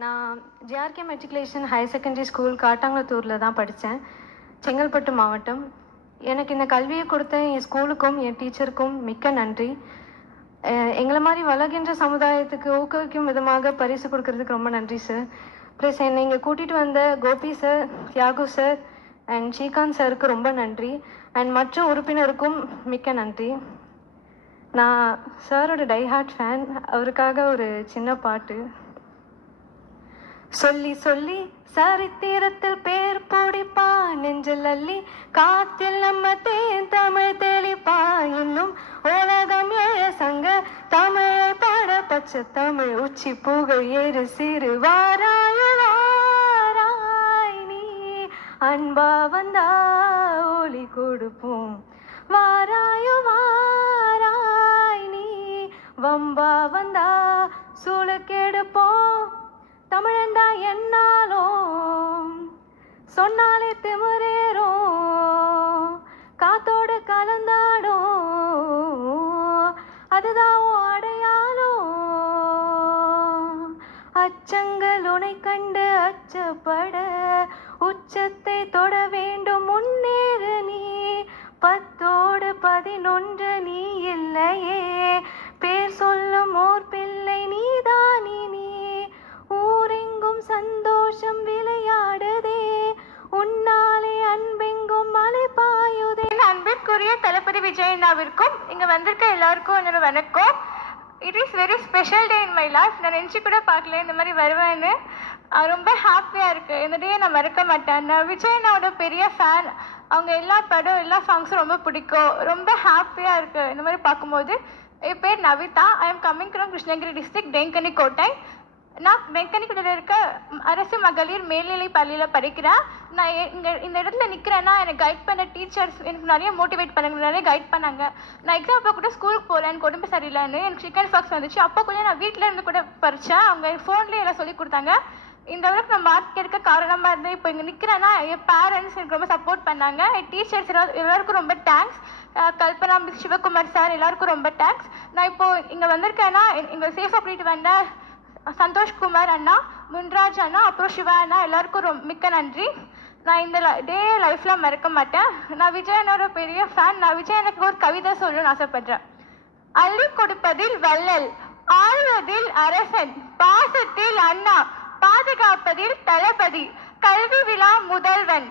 நான் JRK matriculation higher secondary school காட்டாங்குளத்தூரில் தான் படித்தேன், செங்கல்பட்டு மாவட்டம். எனக்கு இந்த கல்வியை கொடுத்த என் ஸ்கூலுக்கும் என் டீச்சருக்கும் மிக்க நன்றி. எங்களை மாதிரி வளர்கின்ற சமுதாயத்துக்கு ஊக்குவிக்கும் விதமாக பரிசு கொடுக்கறதுக்கு ரொம்ப நன்றி சார். ப்ளஸ் என்னை இங்கே கூட்டிகிட்டு வந்த Gopi sir, Thiagu sir and Srikanth சாருக்கு ரொம்ப நன்றி. அண்ட் மற்ற உறுப்பினருக்கும் மிக்க நன்றி. நான் சாரோட டைஹார்ட் ஃபேன். அவருக்காக ஒரு சின்ன பாட்டு. சொல்லி சொல்லி சரித்திரத்தில் பேர் போடிப்பா, நெஞ்சில் அள்ளி காத்தில் நம்ம தேன் தமிழ் தெளிப்பா. இன்னும் உலகம் ஏழ சங்க தமிழை பாட பச்சை தமிழ் உச்சி புகை ஏறு சிறு வாராய் வாராய் நீ அன்பா வந்தா ஒளி கொடுப்போம். வாராயோ வாராய் நீ வம்பா வந்தா சூழக்கெடுப்போம். தமிழண்டா என்னாலும் சொன்னாலே திமிரேறும், காத்தோடு கலந்தாடும் அதுதான் அடையாளம். அச்சங்கள் உனை கண்டு அச்சப்பட உச்சத்தை தொட வேண்டும் முன்னேறு நீ. 10ஓடு 11 நீ இல்லையே, பேர் சொல்லும் ஓர் பிள்ளை நீதானி நீ. ஊரெங்கும் சந்தோஷம் விளையாடுதே, உன்னாலே அன்பெங்கும் மலை பாயுதே. அன்பிற்குரிய தளபதி விஜய் அண்ணாவிற்கும் இங்கே வந்திருக்க எல்லாருக்கும் என்னோட வணக்கம். It is very special day in my life. நான் நினச்சி கூட பார்க்கல இந்த மாதிரி வருவேன்னு. ரொம்ப ஹாப்பியாக இருக்குது. இந்த டே நான் மறக்க மாட்டேன். நான் விஜய் அண்ணாவோட பெரிய ஃபேன். அவங்க எல்லா படம் எல்லா சாங்ஸும் ரொம்ப பிடிக்கும். ரொம்ப ஹாப்பியாக இருக்குது இந்த மாதிரி பார்க்கும்போது. என் பேர் Navitha. I am coming from Krishnagiri district, Denkanikottai. நான் டெங்கனிக்குடியில் இருக்க அரசு மகளிர் மேல்நிலை பள்ளியில் படிக்கிறேன். நான் இந்த இடத்துல நிற்கிறேன்னா எனக்கு கைட் பண்ண டீச்சர்ஸ் எனக்கு நிறைய மோட்டிவேட் பண்ணாங்க, நிறைய கைட் பண்ணாங்க. நான் எக்ஸாம்பிள் கூட ஸ்கூலுக்கு போகிறேன், எனக்கு உடம்பு சரியில்லைன்னு, எனக்கு சிக்கன் ஃபாக்ஸ் வந்துச்சு. அப்போ கூட நான் வீட்டில் இருந்து கூட பறித்தேன். அவங்க ஃபோன்லேயே எல்லாம் சொல்லி கொடுத்தாங்க. இந்த அளவுக்கு நான் மார்க் எடுக்க காரணமாக இருந்தேன். இப்போ இங்கே நிற்கிறேன்னா என் பேரண்ட்ஸ் எனக்கு ரொம்ப சப்போர்ட் பண்ணாங்க. என் டீச்சர்ஸ் எல்லாருக்கும் ரொம்ப thanks. Kalpana miss, Sivakumar sir எல்லாருக்கும் ரொம்ப தேங்க்ஸ். நான் இப்போது இங்கே வந்திருக்கேன்னா இங்கே சேஃபாக கூட்டிகிட்டு வந்தேன் சந்தோஷ்குமார் அண்ணா, முன்ராஜ் அண்ணா, அப்புறம் சிவா அண்ணா எல்லாருக்கும் மிக்க நன்றி. நான் இந்த டே லைஃப்பில் மறக்க மாட்டேன். நான் விஜய் அண்ணாவோட பெரிய ஃபேன். நான் விஜய் அண்ணாக்கு ஒரு கவிதை சொல்லணும்னு ஆசைப்படுறேன். அள்ளி கொடுப்பதில் வள்ளல், ஆழ்வதில் அரசன், பாசத்தில் அண்ணா, பாதுகாப்பதில் தளபதி, கல்வி விழா முதல்வன்,